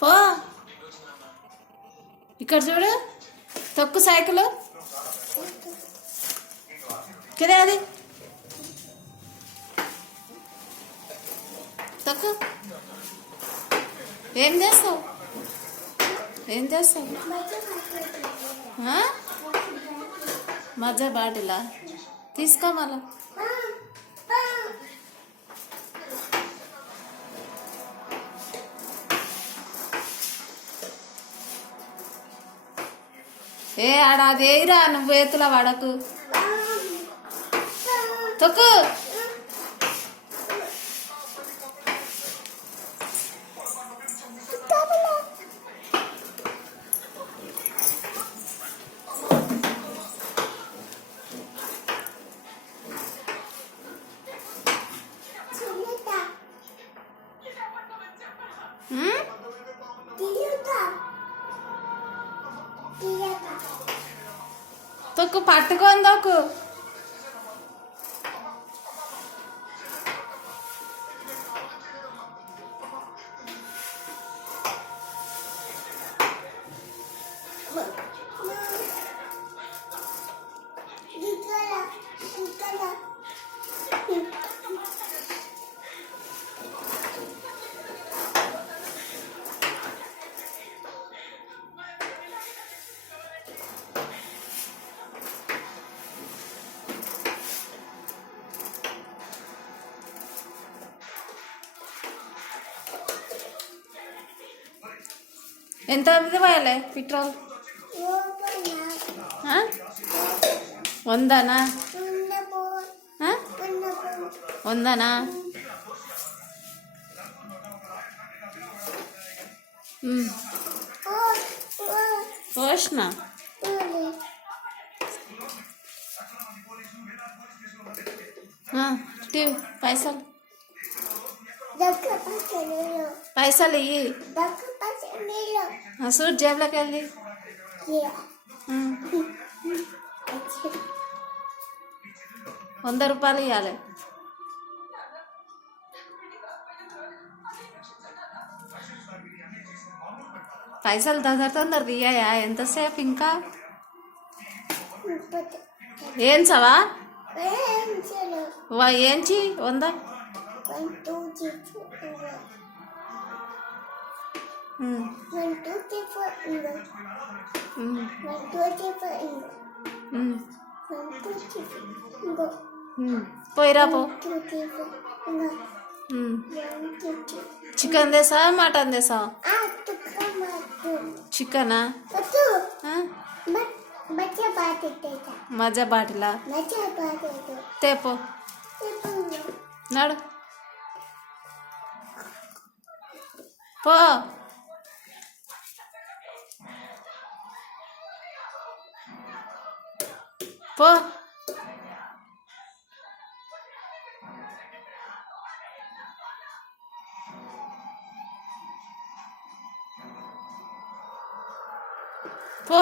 పో ఇక్కడ చూడు తొక్కు సైకిల్ కిదే అది తొక్కు ఏం చేస్తావు మజా బాటిలా తీసుకో మళ్ళా ఏ ఆడ అది వేయరా నువ్వు వేతుల వడకు తొక్కు తొక్కు పట్టుకొని తొక్కు ఎంత పోయాలి పెట్రోల్ 100నా 100నా పోషణ పైసలు పైసలు ఇయ్యి సూట్ జేబులోకి వెళ్ళి ₹100 ఇవ్వాలి పైసలు తొందర తీయాయా ఎంతసేపు ఇంకా ఏంచవా ఏంచి 100 పోయిరా పో చికెన్ తెసా మటన్ తెసా చికెనా మజా బాటిలా తేపో నడు పో పో పో